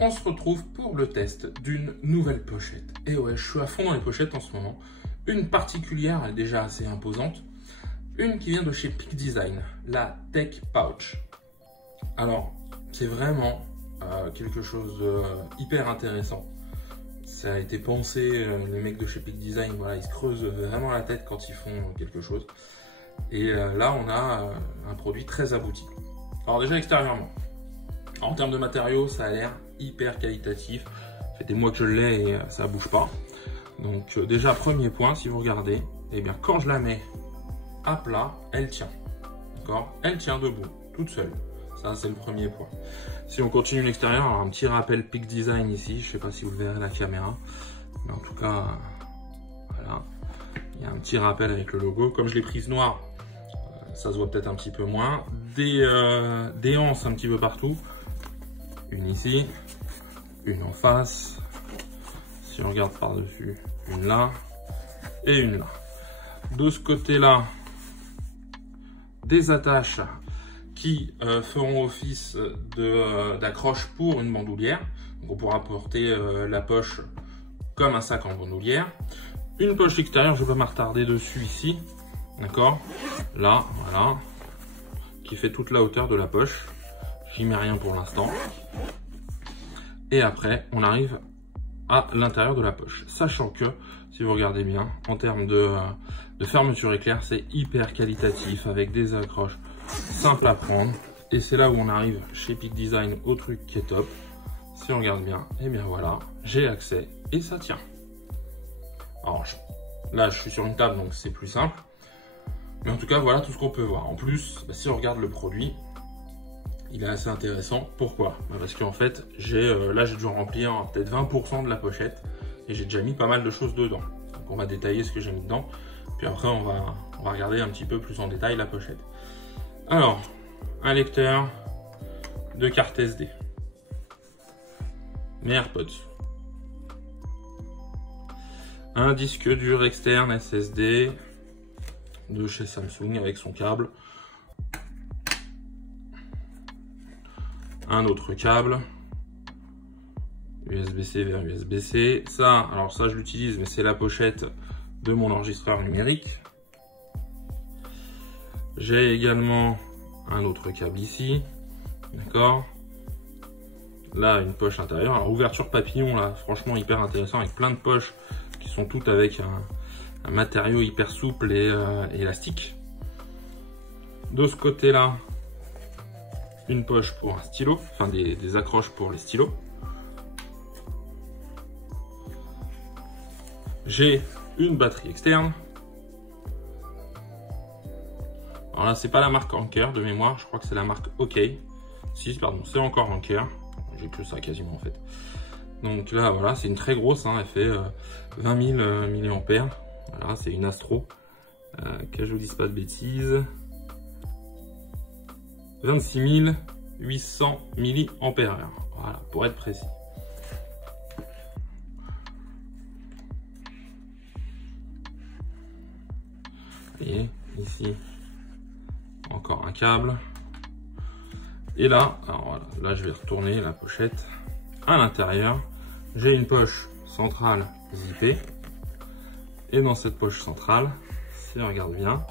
on se retrouve pour le test d'une nouvelle pochette. Et ouais, je suis à fond dans les pochettes en ce moment. Une particulière, elle est déjà assez imposante. Une qui vient de chez Peak Design, la Tech Pouch. Alors, c'est vraiment quelque chose de hyper intéressant. Ça a été pensé, les mecs de chez Peak Design, voilà, ils se creusent vraiment la tête quand ils font quelque chose. Et là, on a un produit très abouti. Alors déjà, extérieurement, en termes de matériaux, ça a l'air hyper qualitatif. Ça fait des mois que je l'ai et ça ne bouge pas. Donc déjà, premier point, si vous regardez, eh bien, quand je la mets à plat, elle tient. D'accord? Elle tient debout, toute seule. Ça, c'est le premier point. Si on continue l'extérieur, alors un petit rappel Peak Design ici. Je ne sais pas si vous le verrez à la caméra. Mais en tout cas, voilà. Il y a un petit rappel avec le logo. Comme je l'ai prise noire, ça se voit peut-être un petit peu moins. Des anses un petit peu partout. Une ici, une en face. Si on regarde par-dessus, une là et une là. De ce côté-là, des attaches qui feront office d'accroche pour une bandoulière. Donc on pourra porter la poche comme un sac en bandoulière. Une poche extérieure, je vais pas m'attarder dessus ici. D'accord? Là, voilà. Qui fait toute la hauteur de la poche. J'y mets rien pour l'instant. Et après, on arrive à l'intérieur de la poche. Sachant que, si vous regardez bien, en termes de fermeture éclair, c'est hyper qualitatif avec des accroches simples à prendre. Et c'est là où on arrive chez Peak Design au truc qui est top. Si on regarde bien, et bien voilà, j'ai accès et ça tient. Alors là, je suis sur une table, donc c'est plus simple. Mais en tout cas, voilà tout ce qu'on peut voir. En plus, si on regarde le produit, il est assez intéressant. Pourquoi? Parce qu'en fait, là, j'ai dû remplir peut-être 20% de la pochette et j'ai déjà mis pas mal de choses dedans. Donc, on va détailler ce que j'ai mis dedans. Puis après, on va regarder un petit peu plus en détail la pochette. Alors, un lecteur de carte SD. Mes AirPods. Un disque dur externe SSD de chez Samsung avec son câble. Un autre câble. USB-C vers USB-C. Ça, alors ça je l'utilise, mais c'est la pochette de mon enregistreur numérique. J'ai également un autre câble ici. D'accord. Là, une poche intérieure. Alors, ouverture papillon, là, franchement hyper intéressant, avec plein de poches qui sont toutes avec un matériau hyper souple et élastique. De ce côté-là, une poche pour un stylo, enfin des accroches pour les stylos. J'ai une batterie externe. Alors là, c'est pas la marque Anker de mémoire, je crois que c'est la marque OK. Si, pardon, c'est encore Anker. J'ai que ça quasiment en fait. Donc là, voilà, c'est une très grosse, hein, elle fait 20 000 mAh. Voilà, c'est une Astro. Que je vous dise pas de bêtises. 26 800 mAh. Voilà, pour être précis. Et ici, encore un câble. Et là, alors voilà, là je vais retourner la pochette. À l'intérieur, j'ai une poche centrale zippée. Et dans cette poche centrale, si on regarde bien,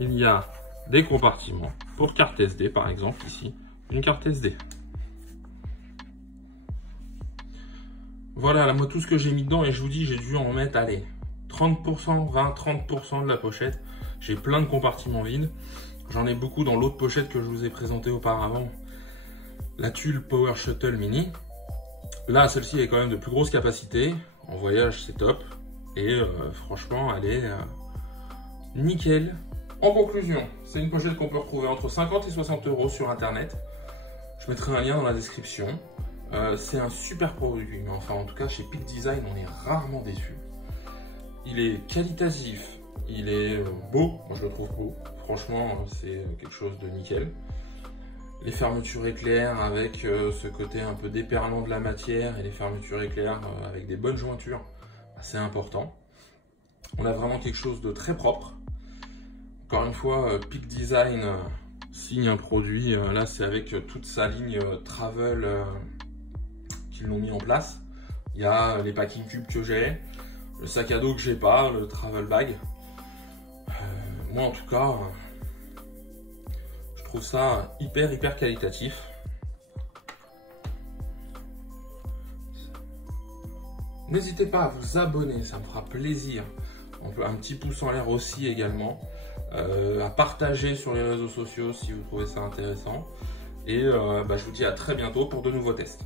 il y a des compartiments pour carte SD, par exemple, ici, une carte SD. Voilà, là, moi, tout ce que j'ai mis dedans, et je vous dis, j'ai dû en mettre, allez, 30%, 20-30% de la pochette. J'ai plein de compartiments vides. J'en ai beaucoup dans l'autre pochette que je vous ai présentée auparavant, la Tulle Power Shuttle Mini. Là, celle-ci est quand même de plus grosse capacité. En voyage, c'est top. Et franchement, elle est nickel. En conclusion, c'est une pochette qu'on peut retrouver entre 50 et 60 € sur Internet. Je mettrai un lien dans la description. C'est un super produit. Mais enfin, en tout cas, chez Peak Design, on est rarement déçu. Il est qualitatif. Il est beau. Moi, je le trouve beau. Franchement, c'est quelque chose de nickel. Les fermetures éclairs avec ce côté un peu déperlant de la matière et les fermetures éclairs avec des bonnes jointures, c'est important. On a vraiment quelque chose de très propre. Encore une fois, Peak Design signe un produit. Là, c'est avec toute sa ligne Travel qu'ils l'ont mis en place. Il y a les packing cubes que j'ai, le sac à dos que j'ai pas, le travel bag. Moi en tout cas, je trouve ça hyper qualitatif. N'hésitez pas à vous abonner, ça me fera plaisir. Un petit pouce en l'air aussi également. À partager sur les réseaux sociaux si vous trouvez ça intéressant. Et je vous dis à très bientôt pour de nouveaux tests.